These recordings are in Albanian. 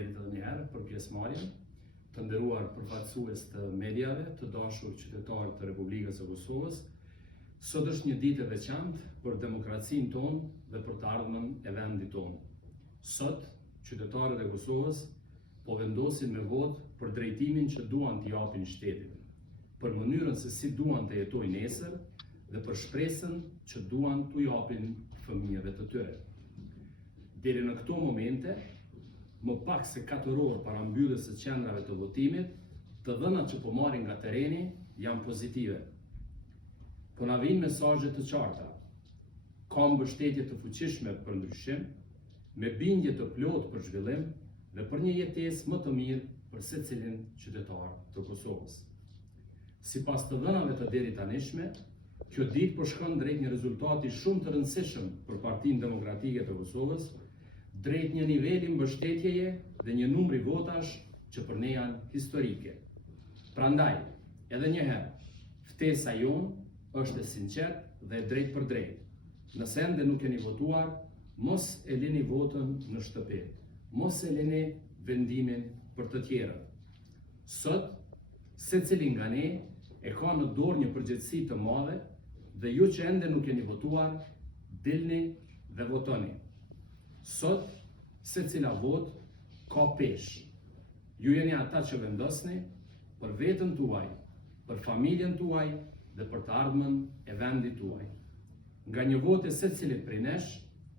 faleminderit edhe një herë për pjesëmarrjen, të nderuar përfaqësues të mediave, të dashur qytetarë të Republikës së Kosovës. Sot është një ditë e veçantë për demokracinë tonë dhe për të ardhmen e vendit tonë. Sot, qytetarët e Kosovës po vendosin me votë për drejtimin që duan t'i japin shtetit, për mënyrën se si duan të jetojnë nesër dhe për shpresën që duan t'u japin fëmijëve të tyre. Deri në këto momente, më pak se 4 orë para mbylljes së qendrave të votimit, të dhënat që po marrin nga tereni janë pozitive. Po na vijnë mesazhe të qarta. Ka mbështetje të fuqishme për ndryshim, me bindje të plotë për zhvillim dhe për një jetesë më të mirë për secilin qytetar të Kosovës. Sipas të dhënave të deri tanishme, kjo ditë po shkon drejt një rezultati shumë të rëndësishëm për Partinë Demokratike të Kosovës, drejt një niveli mbështetjeje dhe një numri votash që për ne janë historike. Prandaj, edhe një herë, ftesa jonë është e sinqertë dhe e drejtë për drejtë. Nëse ende nuk keni votuar, mos e lini votën në shtëpi, mos e lini vendimin për të tjerët. Sot, secili nga ne e ka në dorë një përgjegjësi të madhe dhe ju që ende nuk keni votuar, dilni dhe votoni. Sot, secila vot ka peshë. Ju jeni ata që vendosni për veten tuaj, për familjen tuaj dhe për të ardhmen e vendit tuaj. Nga një votë e secilit prej nesh,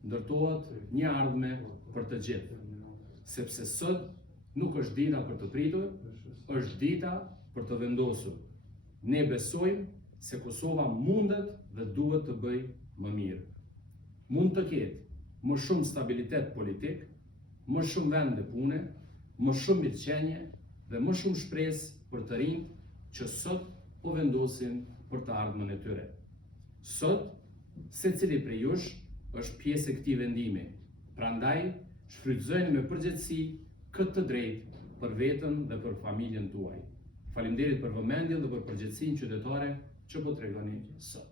ndërtohet një ardhme për të gjithë. Sepse sot nuk është dita për të pritur, është dita për të vendosur. Ne besojmë se Kosova mundet dhe duhet të bëjë më mirë. Mund të ketë më shumë stabilitet politik, më shumë vende pune, më shumë mirëqenie dhe më shumë shpresë për të rinjt që sot po vendosin për të ardhmen e tyre. Sot, secili prej jush është pjesë e këtij vendimi. Prandaj, shfrytëzoni me përgjegjësi këtë drejtë për veten dhe për familjen tuaj. Faleminderit për vëmendjen dhe për përgjegjësinë qytetare që po tregoni sot.